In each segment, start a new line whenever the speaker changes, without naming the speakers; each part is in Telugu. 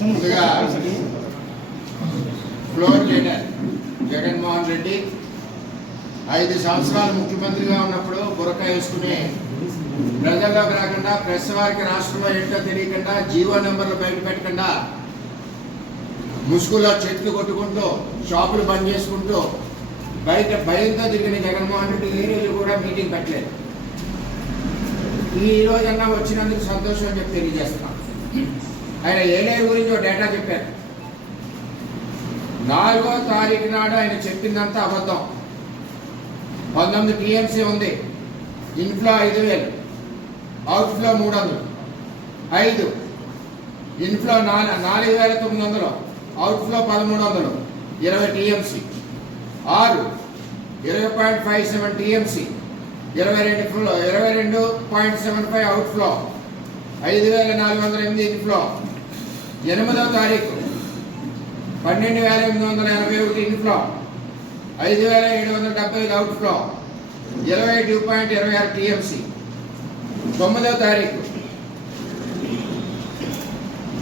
ముందుగా ఫ్లోర్ లీడర్ జగన్మోహన్ రెడ్డి ఐదు సంవత్సరాలు ముఖ్యమంత్రిగా ఉన్నప్పుడు బురక వేసుకుని ప్రజల్లోకి రాకుండా ప్రెస్ వారికి రాష్ట్రంలో ఏంటో తెలియకుండా జీవో నెంబర్లు బయట పెట్టకుండా ముసుగులో చెట్లు కొట్టుకుంటూ షాపులు బంద్ చేసుకుంటూ బయట భయంతో తిరిగిన జగన్మోహన్ రెడ్డి ఏ రోజు కూడా మీటింగ్ పెట్టలేదు. ఈ రోజన్నా వచ్చినందుకు సంతోషం అని చెప్పి తెలియజేస్తున్నాం. ఆయన ఏలేరు గురించి ఒక డేటా చెప్పారు. నాలుగో తారీఖు నాడు ఆయన చెప్పిందంతా అబద్ధం. పంతొమ్మిది టీఎంసీ ఉంది. ఇన్ఫ్లో ఐదు వేలు. అవుట్ఫ్లో మూడు వందలు. ఐదు. ఇన్ఫ్లో నాలుగు నాలుగు వేల తొమ్మిది వందలు. అవుట్ఫ్లో పదమూడు వందలు. ఇరవై టీఎంసీ. ఆరు. ఇరవై పాయింట్ ఫైవ్ సెవెన్ టీఎంసీ. ఇరవై రెండు ఫ్లో ఇరవై రెండు పాయింట్ సెవెన్ ఫైవ్ అవుట్ఫ్లో. ఐదు వేల నాలుగు వందల ఎనిమిది ఇన్ఫ్లో ఎనిమిదవ తారీఖు పన్నెండు వేల ఎనిమిది వందల ఎనభై ఒకటి ఇన్ఫ్లో ఐదు వేల ఏడు వందల డెబ్బై ఐదు అవుట్ఫ్లో ఇరవై ఐదు పాయింట్ ఇరవై ఆరు టీఎంసీ. తొమ్మిదవ తారీఖు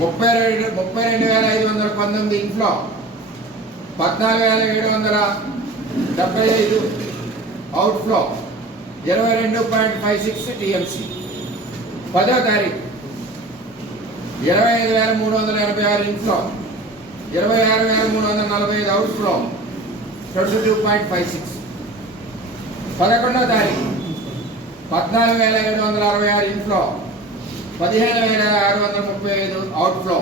ముప్పై రెండు ముప్పై రెండు వేల ఐదు వందల పంతొమ్మిది ఇన్ఫ్లో పద్నాలుగు వేల ఏడు వందల డెబ్బై ఐదు అవుట్ఫ్లో ఇరవై రెండు పాయింట్ ఫైవ్ సిక్స్ టీఎంసీ. పదో తారీఖు ఇరవై ఐదు వేల మూడు వందల ఎనభై ఆరు ఇన్ఫ్లో ఇరవై ఆరు వేల మూడు వందల నలభై ఐదు outflow twenty two point five six పదకొండవ తారీఖు పద్నాలుగు వేల ఏడు వందల అరవై ఆరు ఇన్ఫ్లో పదిహేను వేల ఆరు వందల ముప్పై ఐదు outflow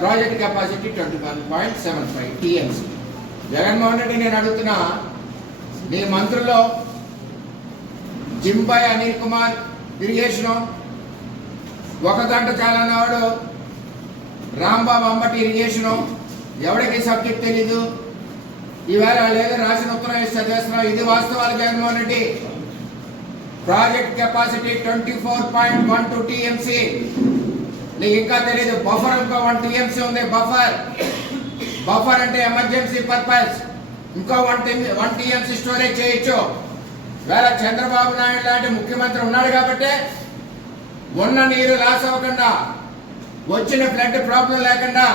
project capacity twenty one point seven five TMC Jaganmohan Reddy నేను అడుగుతున్నా నీ మంత్రుల్లో జింబాయ్ అనిల్ కుమార్ ఇరిగేషన్ ఒక గంట చాలన్నవాడు రాంబాబు అంబటి ఇరిగేషను ఎవరికి సబ్జెక్ట్ తెలీదు? ఈవేళ లేదు రాసిన ఉత్తరం వేసి చదివేస్తున్నాం ఇది వాస్తవాలు Jaganmohan Reddy. Project capacity twenty four point one two TMC నీకు ఇంకా తెలియదు బఫర్ ఇంకో వన్ టీఎంసీ ఉంది. బఫర్ బఫర్ అంటే ఎమర్జెన్సీ పర్పస్ ఇంకో వన్ వన్ టీఎంసీ స్టోరేజ్ చేయొచ్చు. వేళ చంద్రబాబు నాయుడు లాంటి ముఖ్యమంత్రి ఉన్నాడు కాబట్టి ఉన్న నీరు లాస్ అవ్వకుండా వచ్చిన ఫ్లడ్ ప్రాబ్లం లేకుండా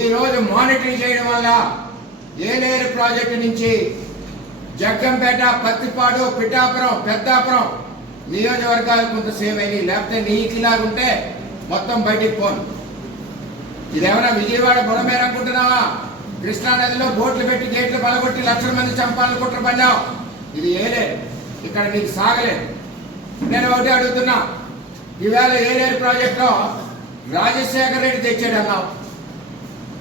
ఈరోజు మానిటరింగ్ చేయడం వల్ల ఏలేరు ప్రాజెక్టు నుంచి జగ్గంపేట పత్తిపాడు పిఠాపురం పెద్దాపురం నియోజకవర్గాలు కొంత సేవ్ అయినాయి. లేకపోతే నీటిలాగుంటే మొత్తం బయటికి పోను. ఇదేమైనా విజయవాడ బుడమేర అనుకుంటున్నావా? కృష్ణా నదిలో బోట్లు పెట్టి గేట్లు పలగొట్టి లక్షల మంది చంపాలనుకుంటున్న పడ్డావు ఇది ఏలే. ఇక్కడ నీకు సాగలేదు. నేను ఒకటి అడుగుతున్నా. ఈవేళ ఏలేరు ప్రాజెక్టులో రాజశేఖర రెడ్డి తెచ్చాడు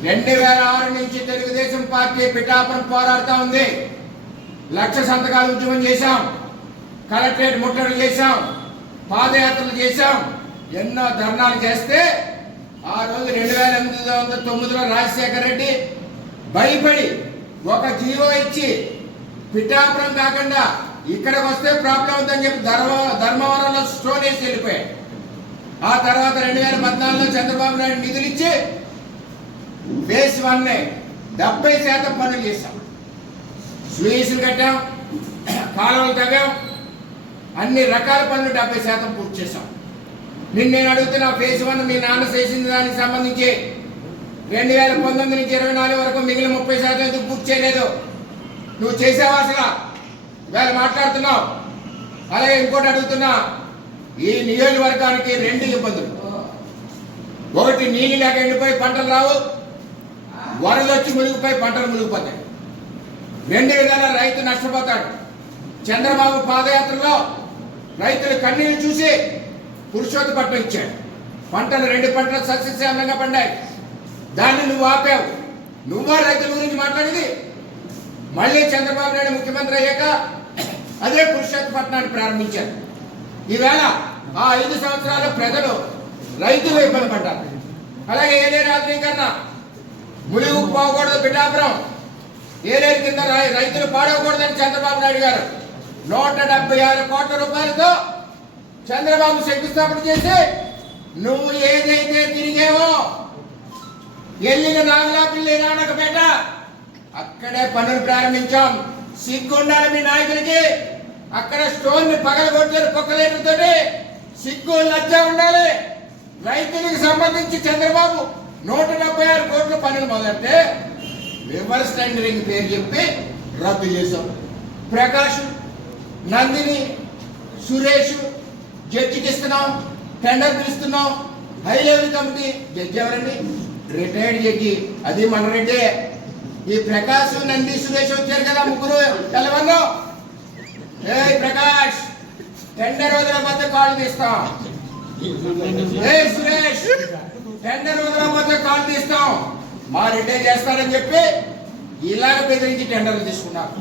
రెండు వేల ఆరు నుంచి తెలుగుదేశం పార్టీ పిఠాపురం పోరాడుతూ ఉంది. లక్ష సంతకాలు ఉద్యమం చేశాం. కలెక్టరేట్ ముట్టడి చేశాం. పాదయాత్రలు చేశాం. ఎన్నో ధర్నాలు చేస్తే ఆ రోజు రెండు వేల ఎనిమిది వందల తొమ్మిదిలో రాజశేఖర రెడ్డి భయపడి ఒక జీవో ఇచ్చి పిఠాపురం కాకుండా ఇక్కడికి వస్తే ప్రాబ్లం ఉందని చెప్పి ధర్మ ధర్మవరంలో స్టోన్ వేసి వెళ్ళిపోయాడు. ఆ తర్వాత రెండు వేల పద్నాలుగులో చంద్రబాబు నాయుడు నిధులు ఇచ్చి ఫేస్ వన్ డెబ్బై శాతం పనులు చేశాం. స్వీసులు కట్టాం కాలువలు తగ్గాం అన్ని రకాల పనులు డెబ్బై శాతం పూర్తి చేశాం. నిన్న నేను అడుగుతున్నా ఫేజ్ వన్ మీ నాన్న చేసిన దానికి సంబంధించి రెండు వేల పంతొమ్మిది నుంచి ఇరవై నాలుగు వరకు మిగిలిన ముప్పై శాతం ఎందుకు పూర్తి చేయలేదు? నువ్వు చేసావా అసలు? వేళ మాట్లాడుతున్నావు. అలాగే ఇంకోటి అడుగుతున్నా ఈ నియోజకవర్గానికి రెండు ఇబ్బందులు. ఒకటి నీళ్ళు లేక ఎండిపోయి పంటలు రావు వరద వచ్చి మునిగిపోయి పంటలు మునిగిపోతాయి. రెండు విధాలా రైతు నష్టపోతాడు. చంద్రబాబు పాదయాత్రలో రైతుల కన్నీళ్ళు చూసి పురుషోత్తపట్నం ఇచ్చాడు. పంటలు రెండు పంటలు సస్యశ్యామలంగా పండాయి. దాన్ని నువ్వు ఆపావు. నువ్వా రైతుల గురించి మాట్లాడేది? మళ్ళీ చంద్రబాబు నాయుడు ముఖ్యమంత్రి అయ్యాక అదే పురుషోత్తపట్నాన్ని ప్రారంభించారు. ఈవేళ ఆ ఐదు సంవత్సరాలు ప్రజలు రైతులు ఇబ్బంది పడ్డారు. అలాగే ఏదే రాత్రీకరణ ములుగు పోకూడదు పిఠాపురం ఏలేరు కింద రైతులు పాడవకూడదని చంద్రబాబు నాయుడు గారు నూట డెబ్బై ఆరు కోట్ల రూపాయలతో చంద్రబాబు శంకుస్థాపన చేసి నువ్వు ఏదైతే తిరిగేవో ఎల్లిన నాగలాపిల్లి నానకపేట అక్కడే పనులు ప్రారంభించాం. సిగ్గుండాలి మీ నాయకుడికి అక్కడ స్టోన్ని పగలగొట్టారు కుక్కలేరుతోటి సిగ్గు లజ్జ ఉండాలి. రైతులకు సంబంధించి చంద్రబాబు నూట డెబ్బై ఆరు కోట్ల పనులు మొదలెడితే రివర్స్ టెండరింగ్ పేరు చెప్పి రద్దు చేశాం. ప్రకాష్ నందిని సురేష్ జడ్జికి ఇస్తున్నాం టెండర్ పిలుస్తున్నాం. హై లెవెల్ కమిటీ జడ్జి ఎవరండి? Retired judge. అది మన రెడ్డి. ఈ ప్రకాష్ నంది సురేష్ వచ్చారు కదా ముగ్గురు. తెలవను ఏ ప్రకాష్! టెండర్ మధ్య కాల్ తీస్తాం. ఏ సురేష్ టెండర్ మధ్య కాల్ తీస్తాం. మా రిటైర్ చేస్తారని చెప్పి ఇలాగ బెదిరించి టెండర్లు తీసుకున్నారు.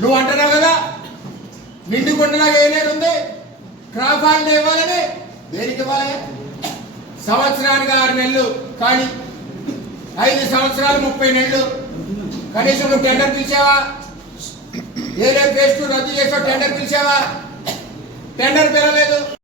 నువ్వు అంటున్నావు కదా నిండు కొండలాగా ఏలేదు ఉంది? క్రాప్ హాలిడే ఇవ్వాలని దేనికి ఇవ్వాలి సంవత్సరానికి ఆరు నెలలు కానీ ఐదు సంవత్సరాలు ముప్పై నెలలు. కనీసం నువ్వు టెండర్ పిలిచావా? ఏరే పేస్ట్ రద్దు చేసావు టెండర్ పిలిచావా? టెండర్ పిలవలేదు